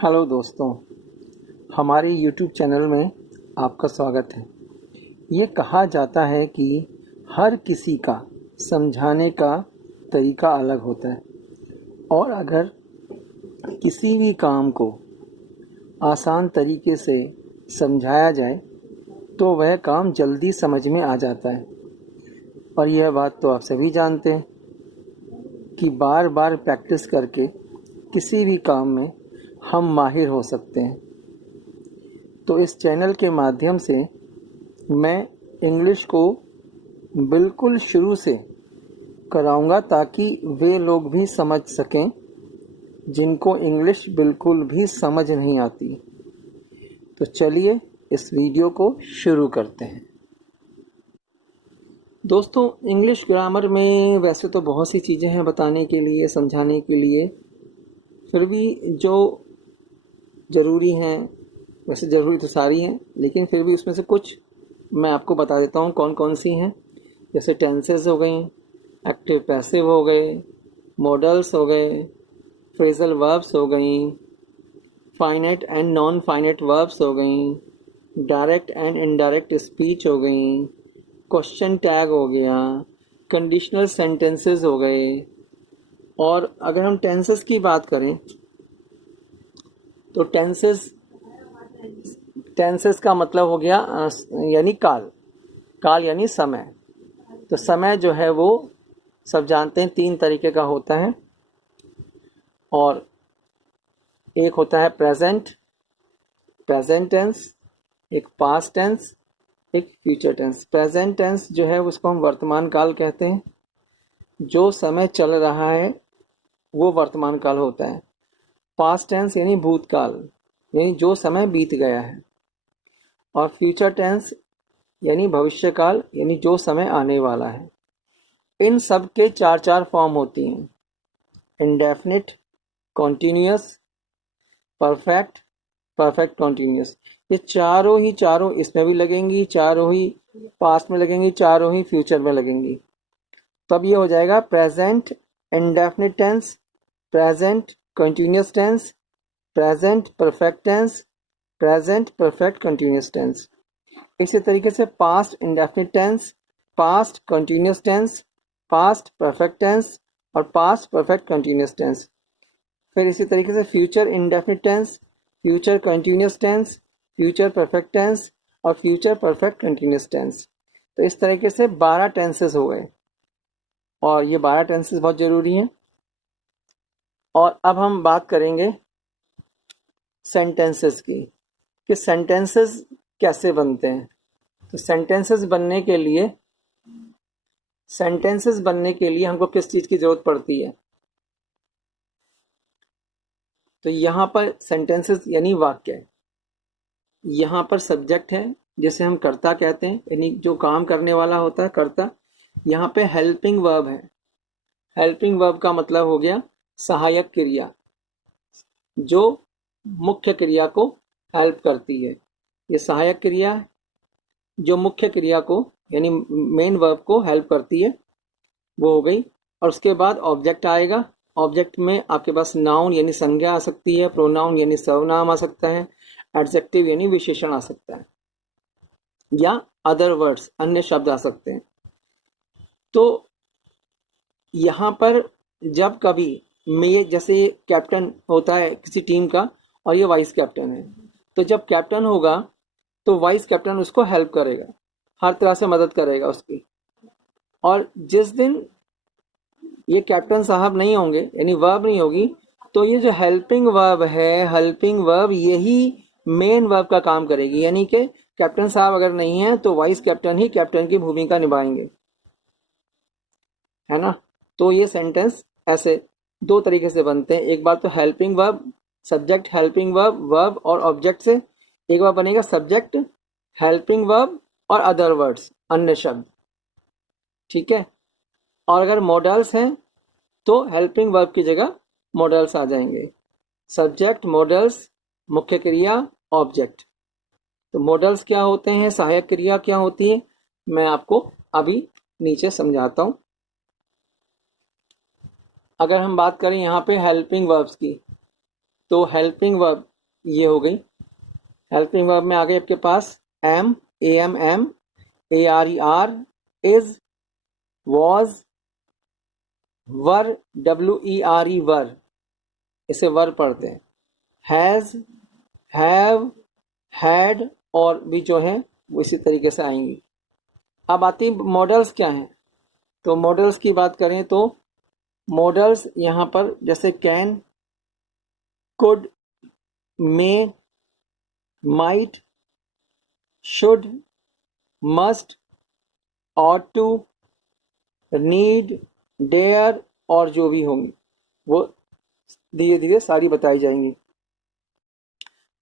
Hello दोस्तों, हमारे YouTube channel में आपका स्वागत है। ये कहा जाता है कि हर किसी का समझाने का तरीका अलग होता है और अगर किसी भी काम को आसान तरीके से समझाया जाए तो वह काम जल्दी समझ में आ जाता है। और यह बात तो आप सभी जानते हैं कि बार बार प्रैक्टिस करके किसी भी काम में हम माहिर हो सकते हैं। तो इस चैनल के माध्यम से मैं इंग्लिश को बिल्कुल शुरू से कराऊंगा ताकि वे लोग भी समझ सकें जिनको इंग्लिश बिल्कुल भी समझ नहीं आती। तो चलिए इस वीडियो को शुरू करते हैं। दोस्तों, इंग्लिश ग्रामर में वैसे तो बहुत सी चीज़ें हैं बताने के लिए, समझाने के लिए, फिर भी जो ज़रूरी हैं, वैसे ज़रूरी तो सारी हैं, लेकिन फिर भी उसमें से कुछ मैं आपको बता देता हूँ कौन कौन सी हैं। जैसे टेंसेस हो गई, एक्टिव पैसिव हो गए, मॉडल्स हो गए, फ्रेजल वर्ब्स हो गई, finite and non finite verbs हो गई, डायरेक्ट एंड इनडायरेक्ट स्पीच हो गई, क्वेश्चन टैग हो गया, कंडीशनल सेंटेंसेस हो गए। और अगर हम टेंसेस की बात करें तो टेंसेस का मतलब हो गया यानी काल, काल यानी समय। तो समय जो है वो सब जानते हैं 3 तरीके का होता है, और एक होता है प्रेजेंट टेंस, एक पास्ट टेंस, एक फ्यूचर टेंस। प्रेजेंट टेंस जो है उसको हम वर्तमान काल कहते हैं। जो समय चल रहा है वो वर्तमान काल होता है। पास्ट टेंस यानी भूतकाल, यानी जो समय बीत गया है। और फ्यूचर टेंस यानी भविष्यकाल, यानी जो समय आने वाला है। इन सब के 4 फॉर्म होती हैं: indefinite, continuous, perfect, perfect continuous. ये चारों इसमें भी लगेंगी, चारों ही पास्ट में लगेंगी, चारों ही फ्यूचर में लगेंगी। तब ये हो जाएगा present indefinite tense, present continuous tense, present perfect tense, present perfect continuous tense. इसी तरीके से past indefinite tense, past continuous tense, past perfect tense और पास्ट परफेक्ट कंटिन्यूअस टेंस। फिर इसी तरीके से future indefinite tense, future continuous tense, future perfect tense और future perfect continuous tense. तो इस तरीके से 12 टेंसेस हो गए, और ये 12 टेंसेस बहुत ज़रूरी हैं। और अब हम बात करेंगे सेंटेंसेस की, कि सेंटेंसेस कैसे बनते हैं। तो सेंटेंसेस बनने के लिए हमको किस चीज़ की ज़रूरत पड़ती है। तो यहाँ पर सेंटेंसेस यानी वाक्य, यहाँ पर सब्जेक्ट है जिसे हम कर्ता कहते हैं, यानी जो काम करने वाला होता है कर्ता। यहाँ पे हेल्पिंग वर्ब है। हेल्पिंग वर्ब का मतलब हो गया सहायक क्रिया, जो मुख्य क्रिया को हेल्प करती है। ये सहायक क्रिया है जो मुख्य क्रिया को यानी मेन वर्ब को हेल्प करती है, वो हो गई। और उसके बाद ऑब्जेक्ट आएगा। ऑब्जेक्ट में आपके पास नाउन यानी संज्ञा आ सकती है, प्रोनाउन यानी सर्वनाम आ सकता है, एडजेक्टिव यानी विशेषण आ सकता है, या अदर वर्ड्स अन्य शब्द आ सकते हैं। तो यहाँ पर जब कभी मैं, जैसे कैप्टन होता है किसी टीम का और ये वाइस कैप्टन है, तो जब कैप्टन होगा तो वाइस कैप्टन उसको हेल्प करेगा, हर तरह से मदद करेगा उसकी। और जिस दिन ये कैप्टन साहब नहीं होंगे यानी वर्ब नहीं होगी, तो ये जो हेल्पिंग वर्ब है, हेल्पिंग वर्ब यही मेन वर्ब का काम करेगी। यानी कि कैप्टन साहब अगर नहीं है तो वाइस कैप्टन ही कैप्टन की भूमिका निभाएंगे, है ना। तो ये सेंटेंस ऐसे 2 तरीके से बनते हैं। एक बार तो helping verb, subject helping verb, verb और ऑब्जेक्ट से। एक बार बनेगा सब्जेक्ट हेल्पिंग वर्ब और अदर वर्ड्स अन्य शब्द, ठीक है। और अगर मॉडल्स हैं तो हेल्पिंग वर्ब की जगह मॉडल्स आ जाएंगे। सब्जेक्ट, मॉडल्स, मुख्य क्रिया, ऑब्जेक्ट। तो मॉडल्स क्या होते हैं, सहायक क्रिया क्या होती है, मैं आपको अभी नीचे समझाता हूं। अगर हम बात करें यहाँ पे हेल्पिंग वर्ब्स की, तो हेल्पिंग वर्ब ये हो गई हेल्पिंग वर्ब में। आगे आपके पास am, A M am, A R E are, is, was, were, W E R E were, इसे वर पढ़ते हैं। हैज, हैव, हैड और भी जो है वो इसी तरीके से आएंगी। अब आती मॉडल्स क्या हैं। तो मॉडल्स की बात करें तो मॉडल्स यहाँ पर जैसे can, could, may, might, should, must, ought to, need, dare और जो भी होंगी वो धीरे धीरे सारी बताई जाएंगी।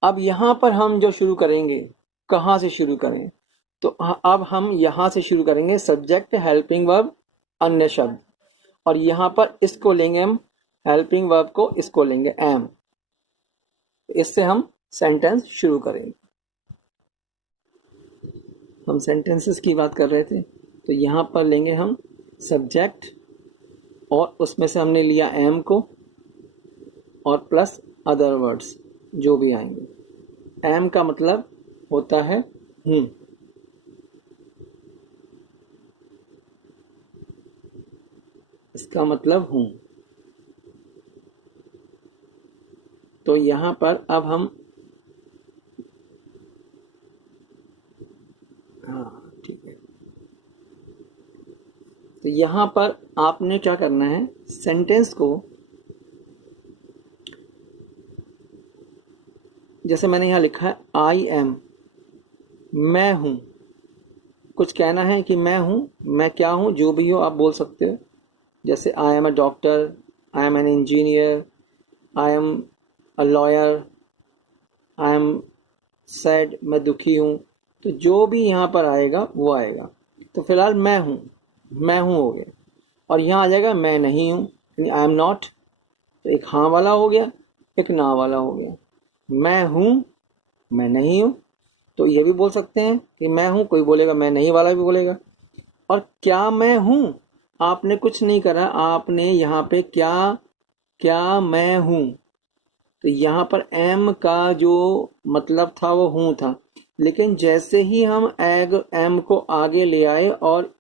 अब यहाँ पर हम जो शुरू करेंगे, कहाँ से शुरू करें, तो अब हम यहाँ से शुरू करेंगे सब्जेक्ट, हेल्पिंग वर्ब, अन्य शब्द। और यहाँ पर इसको लेंगे हम, हेल्पिंग वर्ब को इसको लेंगे एम। इससे हम सेंटेंस शुरू करेंगे। हम सेंटेंसेस की बात कर रहे थे, तो यहाँ पर लेंगे हम सब्जेक्ट और उसमें से हमने लिया एम को और प्लस अदर वर्ड्स जो भी आएंगे। एम का मतलब होता है हूँ, इसका मतलब हूँ। तो यहाँ पर अब हम, हाँ ठीक है, तो यहाँ पर आपने क्या करना है, सेंटेंस को जैसे मैंने यहाँ लिखा है आई एम, मैं हूँ, कुछ कहना है कि मैं हूँ, मैं क्या हूँ, जो भी हो आप बोल सकते हो। जैसे I am a doctor, I am an engineer, I am a lawyer, I am sad, मैं दुखी हूँ। तो जो भी यहाँ पर आएगा वो आएगा। तो फिलहाल मैं हूँ, मैं हूँ हो गया। और यहाँ आ जाएगा मैं नहीं हूँ, यानी आई एम नॉट। तो एक हाँ वाला हो गया, एक ना वाला हो गया। मैं हूँ, मैं नहीं हूँ। तो ये भी बोल सकते हैं कि मैं हूँ, कोई बोलेगा मैं नहीं वाला भी बोलेगा। और क्या मैं हूँ, आपने कुछ नहीं करा, आपने यहाँ पे क्या, क्या मैं हूँ। तो यहाँ पर एम का जो मतलब था वो हूँ था, लेकिन जैसे ही हम एम को आगे ले आए और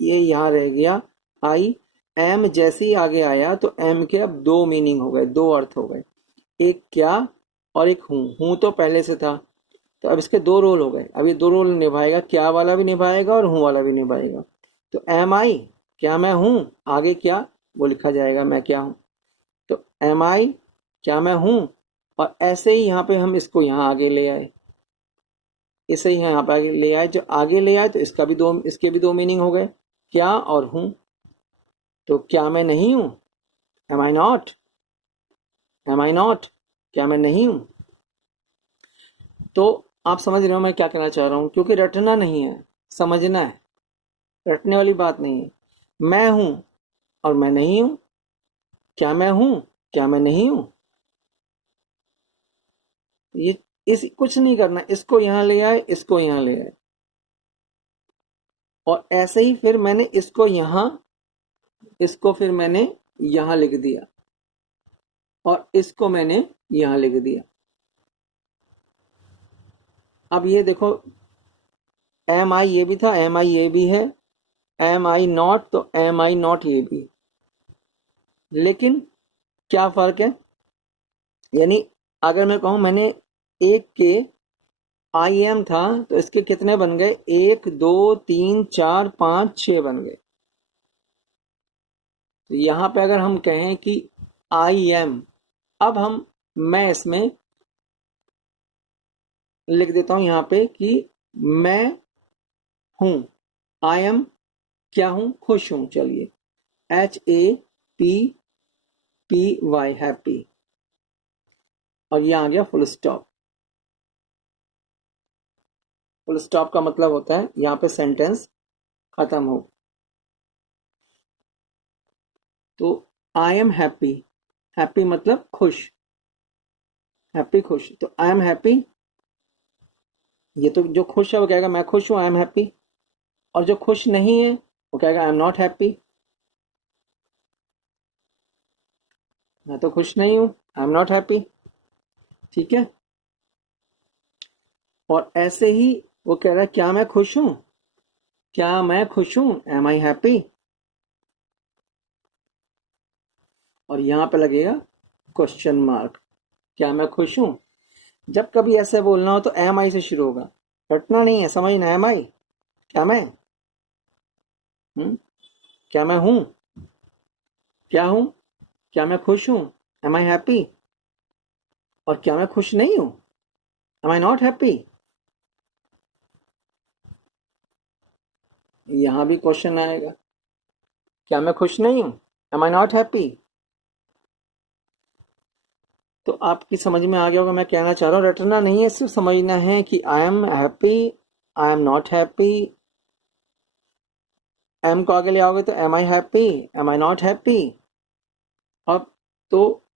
ये यहाँ रह गया आई, एम जैसे ही आगे आया तो एम के अब दो मीनिंग हो गए, दो अर्थ हो गए, एक क्या और एक हूँ। हूँ तो पहले से था, तो अब इसके दो रोल हो गए। अब ये दो रोल निभाएगा, क्या वाला भी निभाएगा और हूँ वाला भी निभाएगा। तो एम आई, क्या मैं हूँ, आगे क्या वो लिखा जाएगा मैं क्या हूँ। तो एम आई, क्या मैं हूँ। और ऐसे ही यहाँ पे हम इसको यहाँ आगे ले आए, इसे ही यहाँ पे आगे ले आए, जो आगे ले आए तो इसका भी दो, इसके भी दो मीनिंग हो गए, क्या और हूँ। तो क्या मैं नहीं हूँ, am I not, am I not, क्या मैं नहीं हूँ। तो आप समझ रहे हो मैं क्या कहना चाह रहा हूँ, क्योंकि रटना नहीं है, समझना है, रटने वाली बात नहीं है। मैं हूँ और मैं नहीं हूँ, क्या मैं हूँ, क्या मैं नहीं हूँ। ये इस कुछ नहीं करना, इसको यहाँ ले आए, इसको यहाँ ले आए, और ऐसे ही फिर मैंने इसको यहाँ, इसको फिर मैंने यहाँ लिख दिया और इसको मैंने यहाँ लिख दिया। अब ये देखो, एम आई ये भी था, एम आई ये भी है, एम आई नॉट तो एम आई नॉट ये भी। लेकिन क्या फर्क है, यानी अगर मैं कहूं मैंने एक के आई एम था तो इसके कितने बन गए, एक दो तीन चार पाँच छः बन गए। तो यहाँ पे अगर हम कहें कि आई एम, अब हम, मैं इसमें लिख देता हूं यहाँ पे कि मैं हूं, आई एम क्या हूं, खुश हूं। चलिए, HAPPY, हैप्पी, और ये आ गया फुल स्टॉप। फुल स्टॉप का मतलब होता है यहाँ पे सेंटेंस खत्म हो। तो आई एम हैप्पी, हैप्पी मतलब खुश, हैप्पी खुश। तो आई एम हैप्पी, ये तो जो खुश है वो कहेगा मैं खुश हूं, आई एम हैप्पी। और जो खुश नहीं है वो कहेगा आई एम नॉट हैप्पी, मैं तो खुश नहीं हूं, आई एम नॉट हैप्पी। ठीक है। और ऐसे ही वो कह रहा है क्या मैं खुश हूं, क्या मैं खुश हूं, एम आई हैप्पी। और यहां पे लगेगा क्वेश्चन मार्क, क्या मैं खुश हूं। जब कभी ऐसे बोलना हो तो एम आई से शुरू होगा, रटना नहीं है, समझना। एम आई, क्या मैं, हम्म, क्या मैं हूं, क्या हूं, क्या मैं खुश हूं, एम आई हैप्पी। और क्या मैं खुश नहीं हूं, एम आई नॉट हैप्पी। यहां भी क्वेश्चन आएगा, क्या मैं खुश नहीं हूं, एम आई नॉट हैप्पी। तो आपकी समझ में आ गया होगा मैं कहना चाह रहा हूँ, रटना नहीं है, सिर्फ समझना है कि I am happy, I am not happy. Am को आगे ले आओगे तो am I happy, am I not happy. अब तो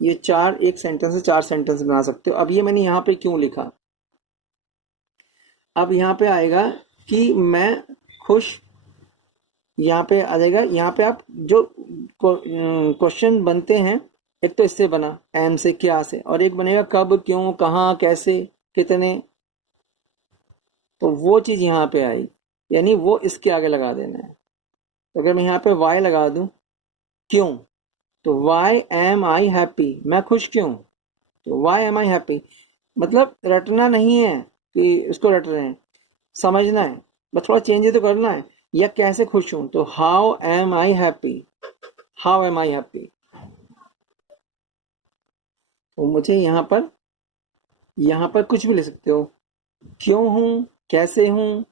ये चार, एक सेंटेंस से चार सेंटेंस बना सकते हो। अब ये मैंने यहाँ पे क्यों लिखा, अब यहाँ पे आएगा कि मैं खुश, यहाँ पे आ जाएगा। यहाँ पे आप जो क्वेश्चन बनते हैं, एक तो इससे बना एम से, क्या से, और एक बनेगा कब, क्यों, कहाँ, कैसे, कितने। तो वो चीज यहाँ पे आई, यानी वो इसके आगे लगा देना है। तो अगर मैं यहाँ पे वाई लगा दूं, क्यों, तो वाई एम आई हैप्पी, मैं खुश क्यों, तो वाई एम आई हैप्पी। मतलब रटना नहीं है कि इसको रट रहे हैं, समझना है, बस थोड़ा चेंज तो करना है। या कैसे खुश हूं, तो how am I happy, how am I happy. तो मुझे यहाँ पर कुछ भी ले सकते हो, क्यों हूं, कैसे हूं।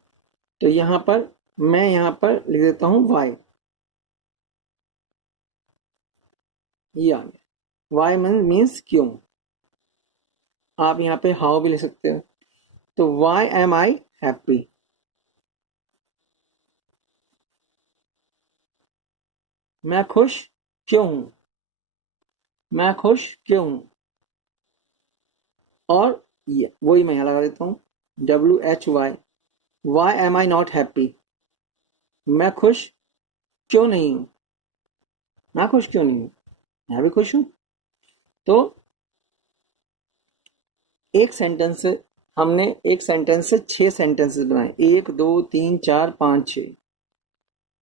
तो यहाँ पर मैं यहाँ पर लिख देता हूं वाई, या वाई मीन्स क्यों। आप यहाँ पे हाउ भी लिख सकते हो, तो वाई एम आई हैप्पी, मैं खुश क्यों हूं, मैं खुश क्यों हूं। और ये वही मैं यहाँ लगा देता हूँ, W H Y, why am I not happy, मैं खुश क्यों नहीं हूं, मैं खुश क्यों नहीं हूं, मैं भी खुश हूं। तो एक सेंटेंस से हमने, एक सेंटेंस से छह सेंटेंसेस बनाए, एक दो तीन चार पाँच छः,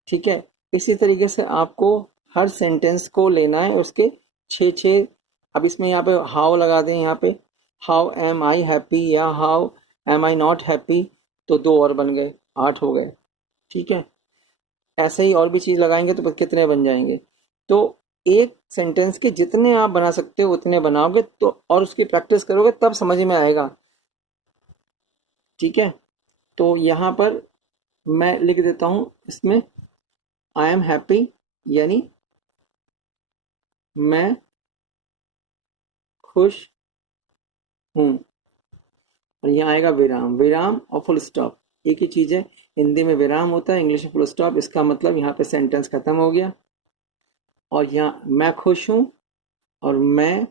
ठीक है। इसी तरीके से आपको हर सेंटेंस को लेना है, उसके छः छः। अब इसमें यहाँ पे हाउ लगा दें, यहाँ पे हाउ एम आई हैप्पी या how am I not happy, तो दो और बन गए, आठ हो गए, ठीक है। ऐसे ही और भी चीज़ लगाएंगे तो कितने बन जाएंगे। तो एक सेंटेंस के जितने आप बना सकते हो उतने बनाओगे तो, और उसकी प्रैक्टिस करोगे तब समझ में आएगा, ठीक है। तो यहाँ पर मैं लिख देता हूँ इसमें, आई एम हैप्पी, यानी मैं खुश हूँ। और यहाँ आएगा विराम, विराम और फुल स्टॉप एक ही चीज़ है। हिंदी में विराम होता है, इंग्लिश में फुल स्टॉप। इसका मतलब यहाँ पे सेंटेंस खत्म हो गया। और यहाँ मैं खुश हूँ और मैं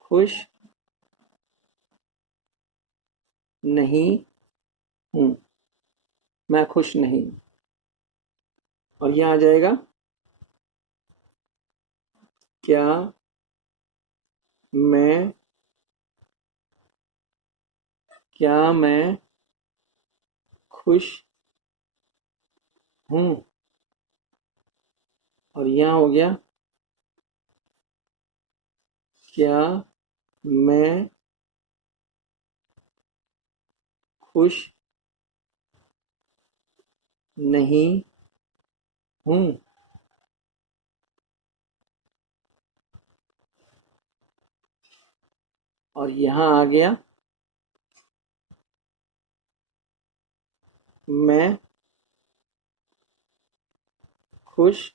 खुश नहीं हूँ, मैं खुश नहीं। और यहाँ आ जाएगा क्या मैं, क्या मैं खुश हूँ। और यहाँ हो गया क्या मैं खुश नहीं हूँ। और यहाँ आ गया मैं खुश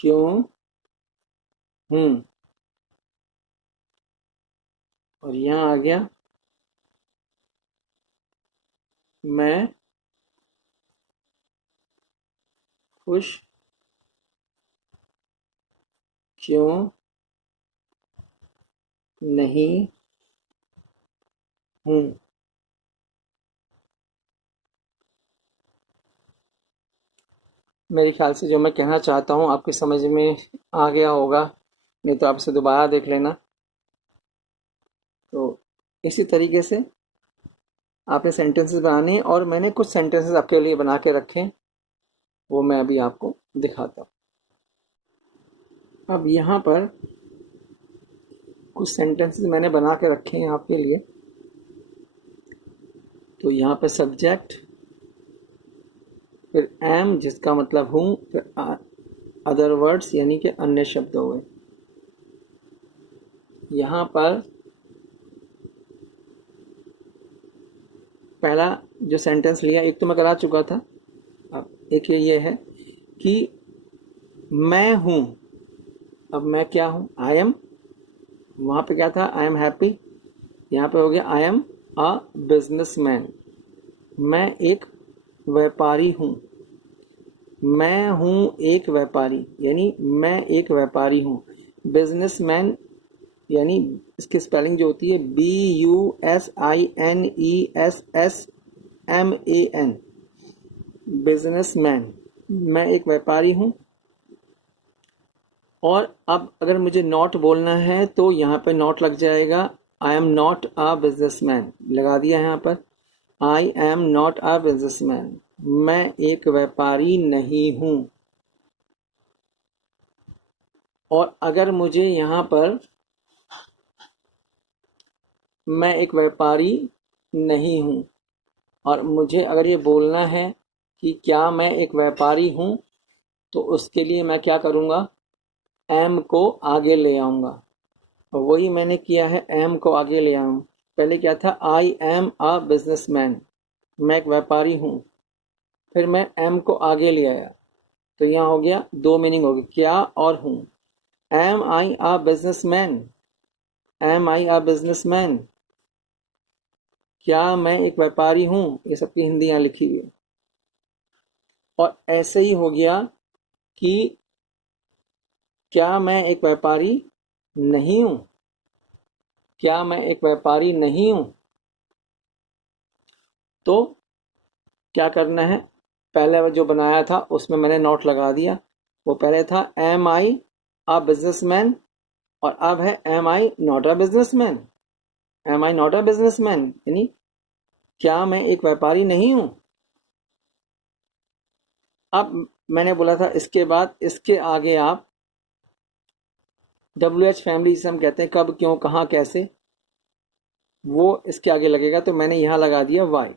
क्यों हूँ। और यहाँ आ गया मैं खुश क्यों नहीं हूँ। मेरे ख्याल से जो मैं कहना चाहता हूँ आपकी समझ में आ गया होगा। नहीं तो आप इसे दोबारा देख लेना। तो इसी तरीके से आपने सेंटेंसेस बनाने हैं, और मैंने कुछ सेंटेंसेस आपके लिए बना के रखे हैं, वो मैं अभी आपको दिखाता हूँ। अब यहाँ पर कुछ सेंटेंसेस मैंने बना के रखे हैं आपके लिए। तो यहाँ पे सब्जेक्ट, फिर एम जिसका मतलब हूँ, फिर अदर वर्ड्स यानी कि अन्य शब्द हो गए। यहाँ पर पहला जो सेंटेंस लिया, एक तो मैं करा चुका था, अब एक ये है कि मैं हूँ। अब मैं क्या हूँ? I M. वहाँ पे क्या था? आई एम हैप्पी। यहाँ पे हो गया आई एम अ बिजनेसमैन। मैं एक व्यापारी हूँ। मैं हूँ एक व्यापारी, यानी मैं एक व्यापारी हूँ। बिजनेसमैन यानी इसकी स्पेलिंग जो होती है BUSINESSMAN, बिजनेसमैन। मैं एक व्यापारी हूँ। और अब अगर मुझे नॉट बोलना है तो यहाँ पे नॉट लग जाएगा। आई एम नॉट अ बिजनेसमैन लगा दिया यहाँ पर। आई एम नॉट अ बिजनेसमैन, मैं एक व्यापारी नहीं हूँ। और अगर मुझे यहाँ पर मैं एक व्यापारी नहीं हूँ और मुझे अगर ये बोलना है कि क्या मैं एक व्यापारी हूँ, तो उसके लिए मैं क्या करूँगा? एम को आगे ले आऊँगा। और वही मैंने किया है, एम को आगे ले आऊँ। पहले क्या था? आई एम अ बिजनेसमैन, मैं एक व्यापारी हूँ। फिर मैं एम को आगे ले आया, तो यहाँ हो गया, दो मीनिंग हो गई, क्या और हूँ। Am I a businessman, am I a businessman, क्या मैं एक व्यापारी हूँ। ये सबकी हिंदी यहाँ लिखी हुई है। और ऐसे ही हो गया कि क्या मैं एक व्यापारी नहीं हूँ, क्या मैं एक व्यापारी नहीं हूँ। तो क्या करना है? पहले जो बनाया था उसमें मैंने नोट लगा दिया। वो पहले था एम आई अ बिजनेसमैन, और अब है am I not a businessman. Am I not a businessman यानी क्या मैं एक व्यापारी नहीं हूं। अब मैंने बोला था इसके बाद इसके आगे आप WH फैमिली जिसे हम कहते हैं, कब क्यों कहाँ कैसे, वो इसके आगे लगेगा। तो मैंने यहां लगा दिया वाई।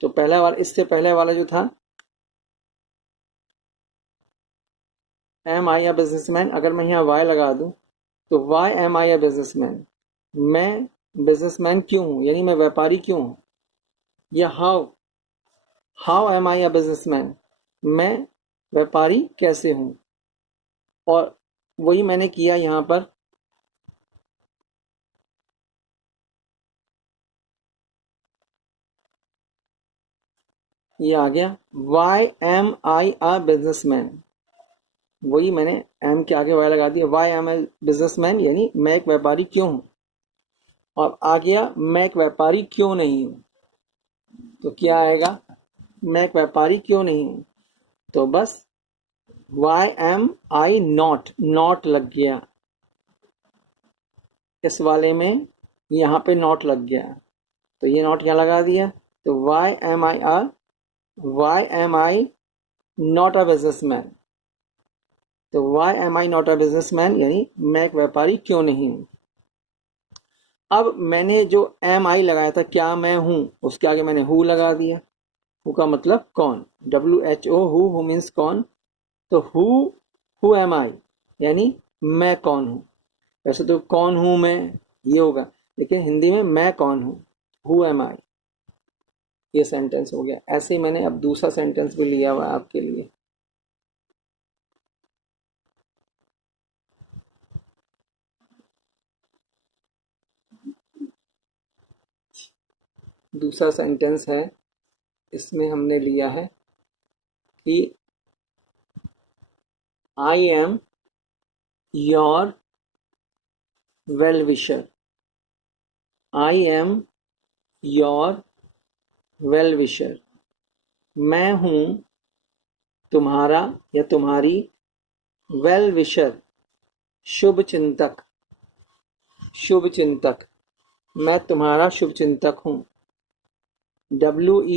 तो पहला वाला, इससे पहले वाला जो था एम आई अ बिजनेसमैन, अगर मैं यहाँ वाई लगा दूं तो why am I a businessman, मैं बिजनेसमैन क्यों हूं, यानी मैं व्यापारी क्यों हूं। या how, how am I a businessman, मैं व्यापारी कैसे हूं। और वही मैंने किया यहाँ पर। ये आ गया why am I a businessman, वही मैंने एम के आगे वाई लगा दिया। वाई एम आई बिजनेसमैन यानी मैं एक व्यापारी क्यों हूं। और आ गया मैं एक व्यापारी क्यों नहीं हूं, तो क्या आएगा? मैं एक व्यापारी क्यों नहीं हूं। तो बस why am I not, not लग गया इस वाले में, यहाँ पे नॉट लग गया, तो ये नॉट यहाँ लगा दिया। तो why am I are, why am I not a businessman. तो why am I not a businessman यानी मैं एक व्यापारी क्यों नहीं हूं। अब मैंने जो एम आई लगाया था, क्या मैं हूं, उसके आगे मैंने हु लगा दिया। हु का मतलब कौन, WHO, हु मीन्स कौन। तो हु एम आई यानी मैं कौन हूं। वैसे तो कौन हूं मैं ये होगा, लेकिन हिंदी में मैं कौन हूं, हु एम आई। ये सेंटेंस हो गया। ऐसे ही मैंने अब दूसरा सेंटेंस भी लिया हुआ है आपके लिए। दूसरा सेंटेंस है, इसमें हमने लिया है कि I am your well विशर। I am your well wisher, मैं हूं तुम्हारा या तुम्हारी वेल विशर, शुभ चिंतक, शुभ चिंतक, मैं तुम्हारा शुभ चिंतक हूँ। WELLWISHER,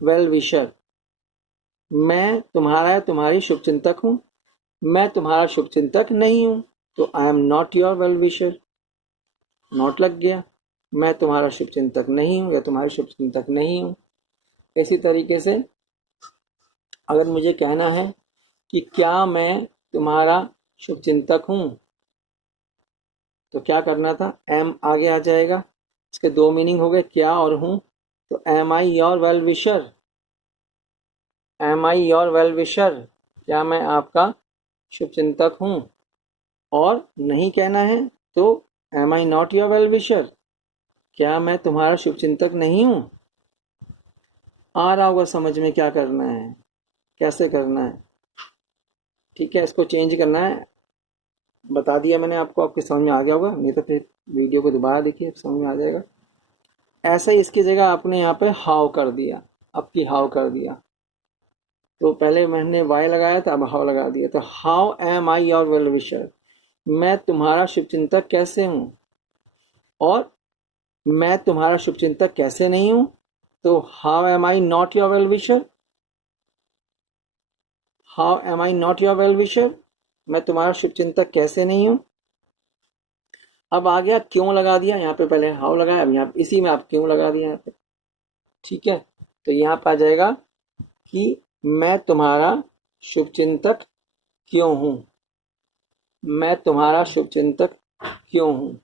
वेल विशर, मैं तुम्हारा या तुम्हारी शुभ चिंतक हूँ, मैं तुम्हारा शुभ चिंतक नहीं हूँ, तो आई am not your well विशर, not लग गया। मैं तुम्हारा शुभ चिंतक नहीं हूँ या तुम्हारे शुभ चिंतक नहीं हूँ। इसी तरीके से अगर मुझे कहना है कि क्या मैं तुम्हारा शुभ चिंतक हूँ, तो क्या करना था, एम आगे आ जाएगा। इसके दो मीनिंग हो गए, क्या और हूँ। तो am I your well wisher, am I your well wisher, क्या मैं आपका शुभ चिंतक हूँ। और नहीं कहना है तो am I not your well wisher, क्या मैं तुम्हारा शुभ चिंतक नहीं हूँ। आ रहा होगा समझ में क्या करना है, कैसे करना है। ठीक है, इसको चेंज करना है, बता दिया मैंने आपको, आपके समझ में आ गया होगा, नहीं तो फिर वीडियो को दोबारा देखिए, समझ में आ जाएगा। ऐसे ही इसकी जगह आपने यहाँ पे हाउ कर दिया, अब की हाउ कर दिया। तो पहले मैंने वाई लगाया था, अब हाउ लगा दिया। तो how am I your well wisher, मैं तुम्हारा शुभचिंतक कैसे हूँ। और मैं तुम्हारा शुभचिंतक कैसे नहीं हूँ, तो how am I not your well विशर, how am I not your well wisher, मैं तुम्हारा शुभचिंतक कैसे नहीं हूँ। अब आ गया क्यों लगा दिया, यहाँ पे पहले हाउ लगाया, अब यहाँ इसी में आप क्यों लगा दिया यहाँ पे। ठीक है, तो यहाँ पे आ जाएगा कि मैं तुम्हारा शुभचिंतक क्यों हूँ, मैं तुम्हारा शुभचिंतक क्यों हूँ।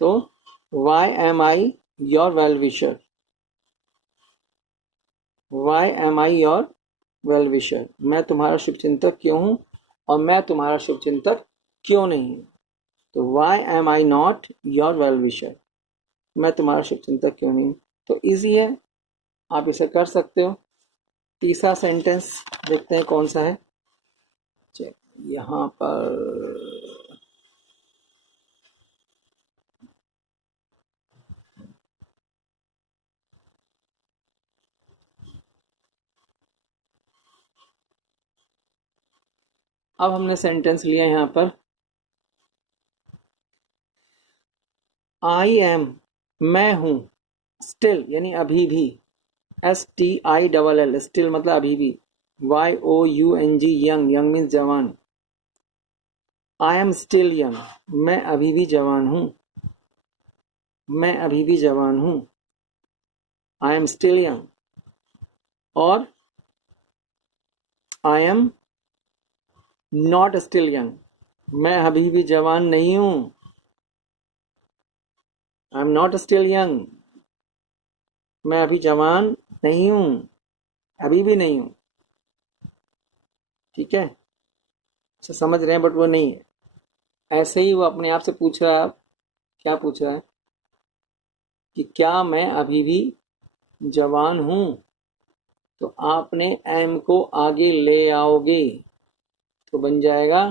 तो why am I your well wisher, why am I your well wisher, मैं तुम्हारा शुभचिंतक क्यों हूँ और मैं तुम्हारा शुभचिंतक क्यों नहीं हूँ। तो why am I not your well wisher, मैं तुम्हारा शुभचिंतक क्यों नहीं हूँ। तो इजी है, आप इसे कर सकते हो। तीसरा सेंटेंस देखते हैं कौन सा है। यहाँ पर अब हमने सेंटेंस लिया यहाँ पर, आई एम, मैं हूँ, स्टिल यानी अभी भी, STILL, स्टिल मतलब अभी भी, YOUNG, यंग, यंग मीन्स जवान। आई एम स्टिल यंग, मैं अभी भी जवान हूँ, मैं अभी भी जवान हूँ, आई एम स्टिल यंग। और I am not still young, मैं अभी भी जवान नहीं हूँ, I am not still young, मैं अभी जवान नहीं हूँ, अभी भी नहीं हूँ। ठीक है, समझ रहे हैं, बट वो नहीं है। ऐसे ही वो अपने आप से पूछ रहा है, क्या पूछ रहा है कि क्या मैं अभी भी जवान हूँ। तो आपने एम को आगे ले आओगे तो बन जाएगा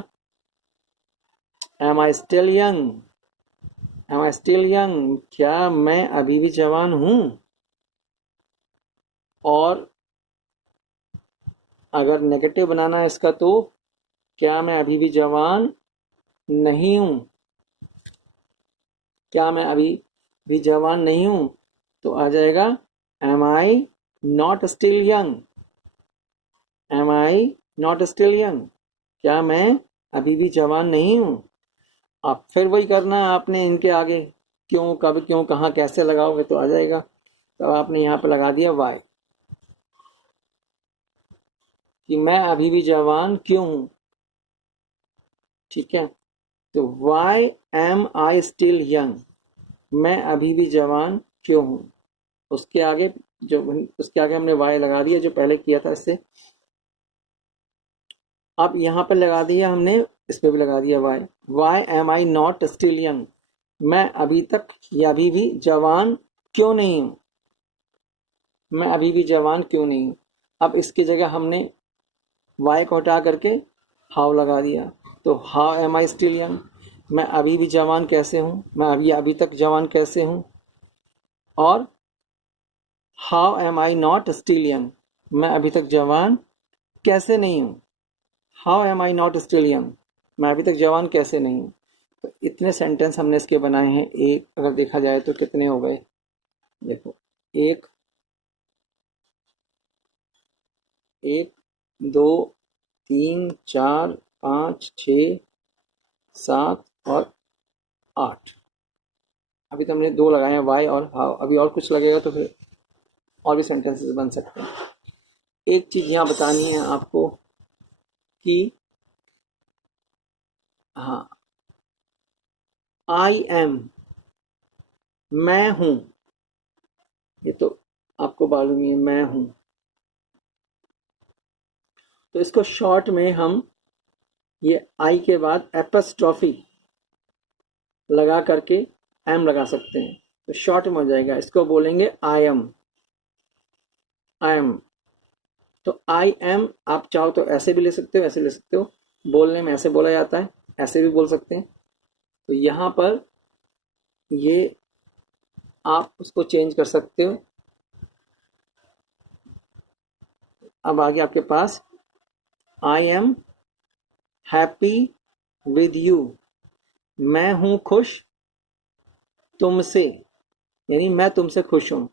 am I still young, am I still young, क्या मैं अभी भी जवान हूँ। और अगर नेगेटिव बनाना है इसका, तो क्या मैं अभी भी जवान नहीं हूँ, क्या मैं अभी भी जवान नहीं हूँ। तो आ जाएगा am I not still young, am I not still young, क्या मैं अभी भी जवान नहीं हूँ। अब फिर वही करना है आपने इनके आगे, क्यों, कब, क्यों, कहाँ, कैसे लगाओगे तो आ जाएगा। तो आपने यहाँ पे लगा दिया वाई, कि मैं अभी भी जवान क्यों हूँ। ठीक है, तो why am I still young, मैं अभी भी जवान क्यों हूँ। उसके आगे जो, उसके आगे हमने वाई लगा दिया जो पहले किया था इससे। अब यहाँ पर लगा दिया हमने, इस पर भी लगा दिया why, why am I not still young, मैं अभी तक या अभी भी जवान क्यों नहीं हूँ, मैं अभी भी जवान क्यों नहीं हूँ। अब इसकी जगह हमने वाई को हटा करके हाउ लगा दिया। तो how am I still young, मैं अभी भी जवान कैसे हूँ, मैं अभी अभी तक जवान कैसे हूँ। और how am I not still young, मैं अभी तक जवान कैसे नहीं हूँ। How am I not still young, मैं अभी तक जवान कैसे नहीं हूँ। तो इतने सेंटेंस हमने इसके बनाए हैं। एक अगर देखा जाए तो कितने हो गए, देखो, एक, एक, दो, तीन, चार, पाँच, छ, सात और आठ। अभी तो हमने दो लगाए हैं, वाई और हाउ, अभी और कुछ लगेगा तो फिर और भी सेंटेंसेस बन सकते हैं। एक चीज़ यहाँ बतानी है आपको कि हाँ, आई एम, मैं हूँ, ये तो आपको मालूम ही है, मैं हूँ। तो इसको शॉर्ट में हम ये आई के बाद एपस्ट्रॉफी लगा करके एम लगा सकते हैं, तो शॉर्ट में हो जाएगा। इसको बोलेंगे आई एम, आई एम। तो आई एम आप चाहो तो ऐसे भी ले सकते हो, ऐसे ले सकते हो, बोलने में ऐसे बोला जाता है, ऐसे भी बोल सकते हैं। तो यहाँ पर ये आप उसको चेंज कर सकते हो। अब आगे आपके पास I am happy with you, मैं हूँ खुश तुमसे, यानी मैं तुमसे खुश हूँ।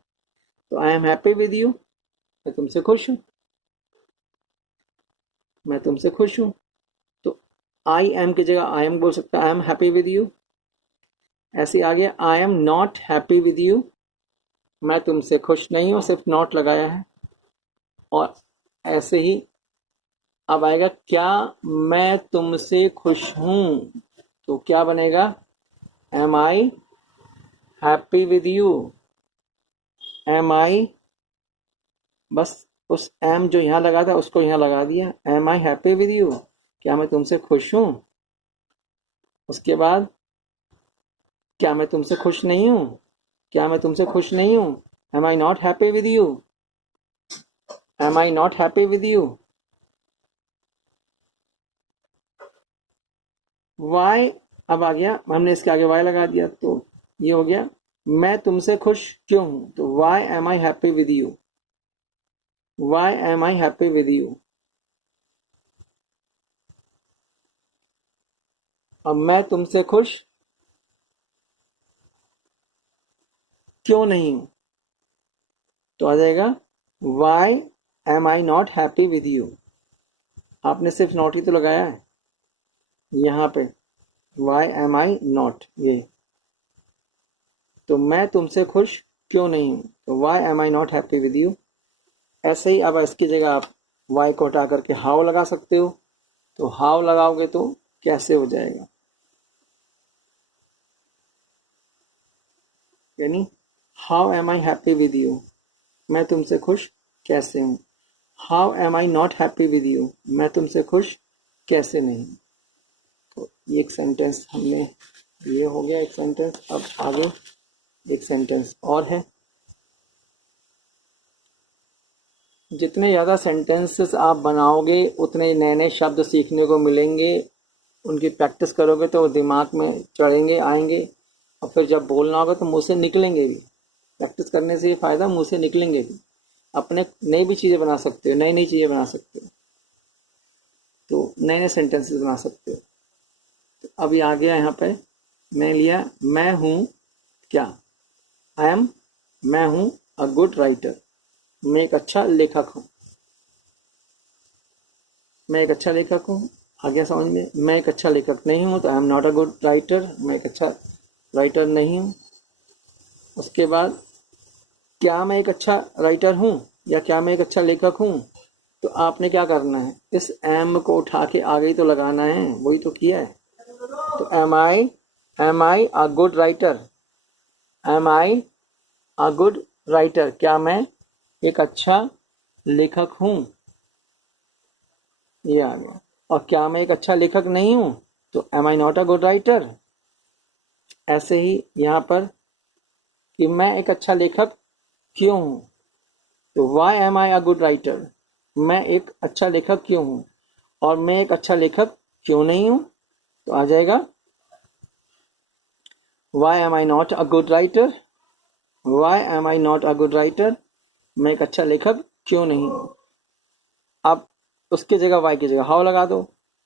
तो आई एम हैप्पी विद यू, मैं तुमसे खुश हूँ, मैं तुमसे खुश हूँ। तो आई एम की जगह आई एम बोल सकता है, आई एम हैप्पी विद यू। ऐसे आ गया आई am not happy with you, मैं तुमसे खुश नहीं हूँ, सिर्फ नॉट लगाया है। और ऐसे ही अब आएगा क्या मैं तुमसे खुश हूँ, तो क्या बनेगा, am I happy with you, am I, बस उस एम जो यहाँ लगा था उसको यहाँ लगा दिया, am I happy with you, क्या मैं तुमसे खुश हूँ। उसके बाद क्या मैं तुमसे खुश नहीं हूँ, क्या मैं तुमसे खुश नहीं हूँ, am I not happy with you, am I not happy with you. Why, अब आ गया, हमने इसके आगे वाई लगा दिया, तो ये हो गया मैं तुमसे खुश क्यों हूं, तो why am I happy with you, why am I happy with you. अब मैं तुमसे खुश क्यों नहीं हूं, तो आ जाएगा why am I not happy with you. आपने सिर्फ नॉट ही तो लगाया है यहाँ पे, वाई एम आई नॉट, ये, तो मैं तुमसे खुश क्यों नहीं हूं, तो why am I not happy with you. ऐसे ही अब इसकी जगह आप वाई को हटा करके हाउ लगा सकते हो, तो हाउ लगाओगे तो कैसे हो जाएगा, यानी how am I happy with you, मैं तुमसे खुश कैसे हूँ। How am I not happy with you, मैं तुमसे खुश कैसे नहीं। तो ये एक सेंटेंस हमने, ये हो गया एक सेंटेंस। अब आगे एक सेंटेंस और है। जितने ज़्यादा सेंटेंसेस आप बनाओगे उतने नए नए शब्द सीखने को मिलेंगे, उनकी प्रैक्टिस करोगे तो वो दिमाग में चढ़ेंगे, आएंगे, और फिर जब बोलना होगा तो मुंह से निकलेंगे भी। प्रैक्टिस करने से ये फ़ायदा, मुंह से निकलेंगे भी। अपने नई भी चीज़ें बना सकते हो, नई नई चीज़ें बना सकते हो, तो नए नए सेंटेंसेस बना सकते हो। तो अभी आ गया यहाँ पे, मैं लिया मैं हूँ क्या, आई एम, मैं हूँ अ गुड राइटर, मैं एक अच्छा लेखक हूँ, मैं एक अच्छा लेखक हूँ। आगे समझ में, मैं एक अच्छा लेखक नहीं हूँ, तो आई am not a good writer, मैं एक अच्छा राइटर नहीं हूँ। उसके बाद क्या मैं एक अच्छा राइटर हूँ या क्या मैं एक अच्छा लेखक हूँ, तो आपने क्या करना है, इस एम को उठा के आगे ही तो लगाना है, वही तो किया है। तो am I a good writer, am I a good writer, क्या मैं एक अच्छा लेखक हूँ, ये आ गया। और क्या मैं एक अच्छा लेखक नहीं हूँ, तो am I not a good writer. ऐसे ही यहाँ पर कि मैं एक अच्छा लेखक क्यों हूँ, तो why am I a good writer, मैं एक अच्छा लेखक क्यों हूँ। और मैं एक अच्छा लेखक क्यों नहीं हूँ, तो आ जाएगा why am I not a good writer, why am I not a good writer, मैं एक अच्छा लेखक क्यों नहीं हूँ। आप उसकी जगह वाई की जगह हाउ लगा दो,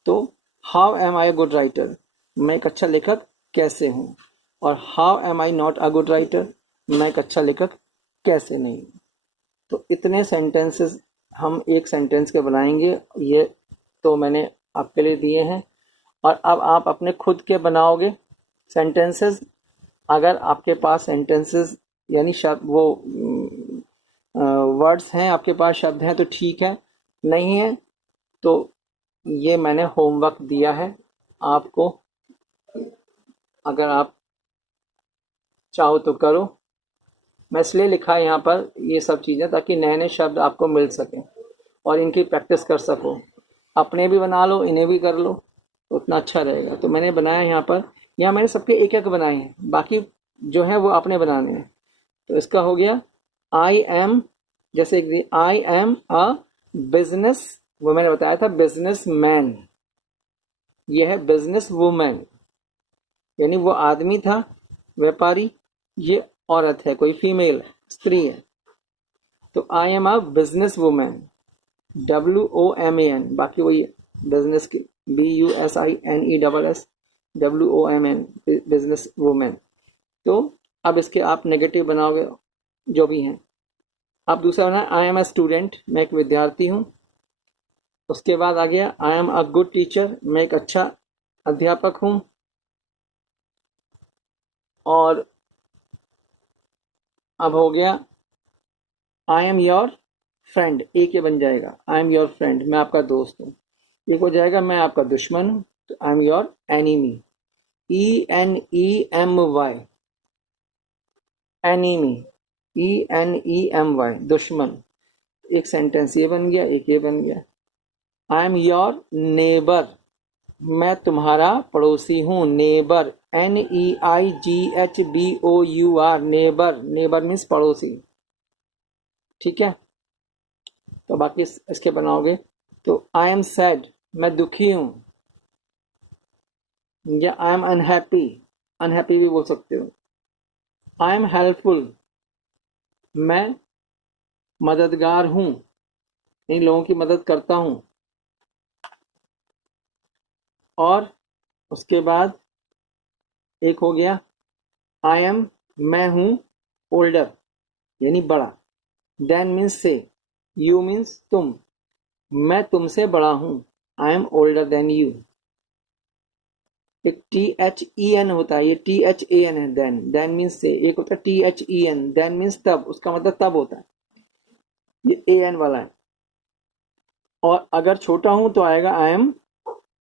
तो how am I a good writer, मैं एक अच्छा लेखक कैसे हूँ। और how am I not a good writer, मैं एक अच्छा लेखक कैसे नहीं हूँ। तो इतने सेंटेंसेस हम एक सेंटेंस के बनाएंगे। ये तो मैंने आपके लिए दिए हैं, और अब आप अपने खुद के बनाओगे सेंटेंसेस। अगर आपके पास सेंटेंसेस यानी शब्द वो वर्ड्स हैं, आपके पास शब्द हैं तो ठीक है, नहीं है तो ये मैंने होमवर्क दिया है आपको, अगर आप चाहो तो करो। मैं इसलिए लिखा है यहाँ पर ये सब चीज़ें ताकि नए नए शब्द आपको मिल सकें और इनकी प्रैक्टिस कर सको। अपने भी बना लो, इन्हें भी कर लो, तो उतना अच्छा रहेगा। तो मैंने बनाया यहाँ पर, यहाँ मैंने सबके एक एक बनाए हैं, बाकी जो है वो आपने बनाने हैं। तो इसका हो गया आई एम, जैसे एक आई एम अ बिजनेस, वो मैंने बताया था बिजनेस मैन, ये है बिजनेस वुमेन, यानी वो आदमी था व्यापारी, ये औरत है, कोई फीमेल स्त्री है। तो I am a business women, WOMAN, बाकी वही बिजनेस की BUSINESS WOMN, बिजनेस वुमेन। तो अब इसके आप नेगेटिव बनाओगे जो भी हैं। अब दूसरा बना आई एम अ स्टूडेंट, मैं एक विद्यार्थी हूँ। उसके बाद आ गया I am a good teacher, मैं एक अच्छा अध्यापक हूँ। और अब हो गया आई एम योर फ्रेंड, एक ये बन जाएगा आई एम योर फ्रेंड, मैं आपका दोस्त हूँ। एक हो जाएगा मैं आपका दुश्मन हूँ, तो I am your enemy, ENEMY, enemy, ENEMY, दुश्मन। एक सेंटेंस ये बन गया, एक ये बन गया। आई एम योर नेबर, मैं तुम्हारा पड़ोसी हूँ, neighbour, NEIGHBOUR, neighbour, neighbour means पड़ोसी। ठीक है, तो बाकी इसके बनाओगे। तो आई एम सैड, मैं दुखी हूँ, या आई एम अनहैप्पी, अनहैप्पी भी बोल सकते हो। आई एम हेल्पफुल, मैं मददगार हूँ, इन लोगों की मदद करता हूँ। और उसके बाद एक हो गया आई एम, मैं हूँ ओल्डर, यानी बड़ा। देन मीन्स से, यू मीन्स तुम, मैं तुमसे बड़ा हूँ, I M older than you. एक THEN होता है, ये THAN है, देन, देन मीन्स से। एक होता है THEN, देन मीन्स तब, उसका मतलब तब होता है, ये AN वाला है। और अगर छोटा हूं तो आएगा I am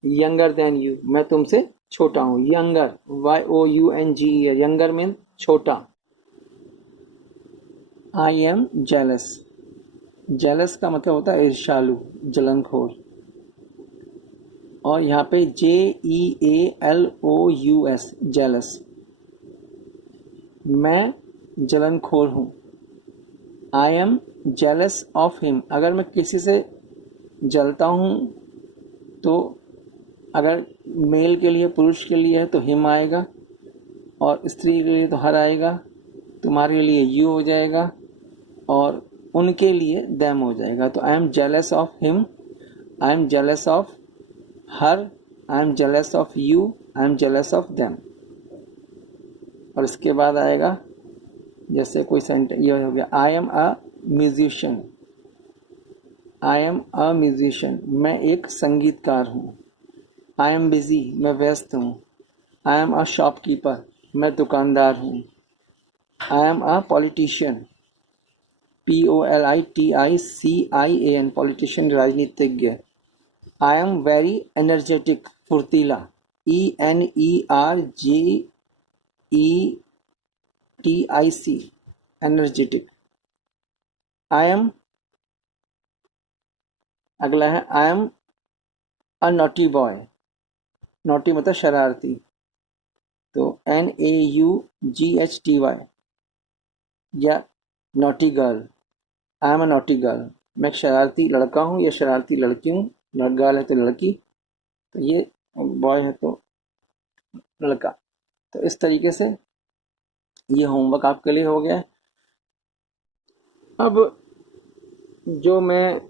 younger than you, मैं तुमसे छोटा हूं, यंगर, YOUNGER, यंगर मीन छोटा। आई एम जेलस, जेलस का मतलब होता है ईर्ष्यालु, जलनखोर। और यहाँ पे JEALOUS, जेलस, मैं जलनखोर हूँ। I am jealous of him, अगर मैं किसी से जलता हूँ तो अगर मेल के लिए, पुरुष के लिए है तो हिम आएगा, और स्त्री के लिए तो हर आएगा, तुम्हारे लिए यू हो जाएगा, और उनके लिए देम हो जाएगा। तो I am jealous of him, I am jealous of her, I am jealous of you, I am jealous of them. और इसके बाद आएगा जैसे कोई सेंटेंस, ये हो गया I am a musician, I am a musician, मैं एक संगीतकार हूँ। आई एम बिजी, मैं व्यस्त हूँ। आई एम अ शॉपकीपर, मैं दुकानदार हूँ। I am a politician, POLITICIAN, politician, राजनीतिज्ञ। आई एम वेरी एनर्जेटिक, फुर्तीला, ENERGETIC, एनर्जेटिक। आई एम, अगला है I am a naughty boy, naughty मतलब शरारती, तो NAUGHTY, या naughty girl, I am a naughty girl, मैं एक शरारती लड़का हूँ या शरारती लड़की हूँ। गर्ल है तो लड़की, तो ये बॉय है तो लड़का। तो इस तरीके से ये होमवर्क आपके लिए हो गया है। अब जो मैं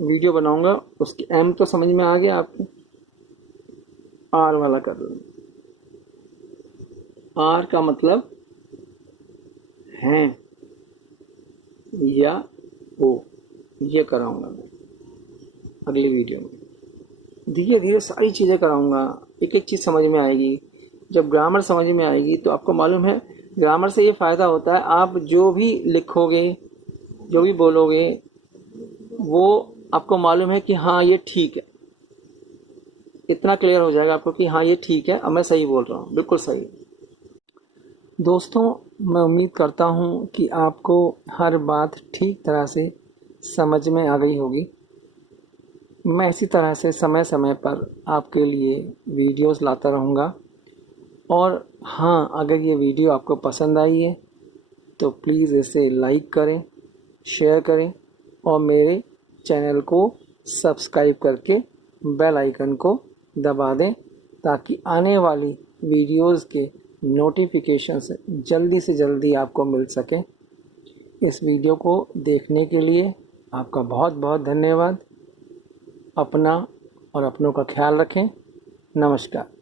वीडियो बनाऊंगा उसकी एम तो समझ में आ गया आपको। आर वाला कर लो। आर का मतलब हैं या ओ, ये कराऊंगा मैं अगली वीडियो में। धीरे धीरे सारी चीज़ें कराऊंगा, एक एक चीज़ समझ में आएगी। जब ग्रामर समझ में आएगी तो आपको मालूम है ग्रामर से ये फ़ायदा होता है, आप जो भी लिखोगे जो भी बोलोगे वो आपको मालूम है कि हाँ ये ठीक है। इतना क्लियर हो जाएगा आपको कि हाँ ये ठीक है, अब मैं सही बोल रहा हूँ, बिल्कुल सही। दोस्तों, मैं उम्मीद करता हूँ कि आपको हर बात ठीक तरह से समझ में आ गई होगी। मैं इसी तरह से समय समय पर आपके लिए वीडियोस लाता रहूँगा। और हाँ, अगर ये वीडियो आपको पसंद आई है तो प्लीज़ इसे लाइक करें, शेयर करें और मेरे चैनल को सब्सक्राइब करके बेल आइकन को दबा दें, ताकि आने वाली वीडियोस के नोटिफिकेशंस जल्दी से जल्दी आपको मिल सकें। इस वीडियो को देखने के लिए आपका बहुत बहुत धन्यवाद। अपना और अपनों का ख्याल रखें। नमस्कार।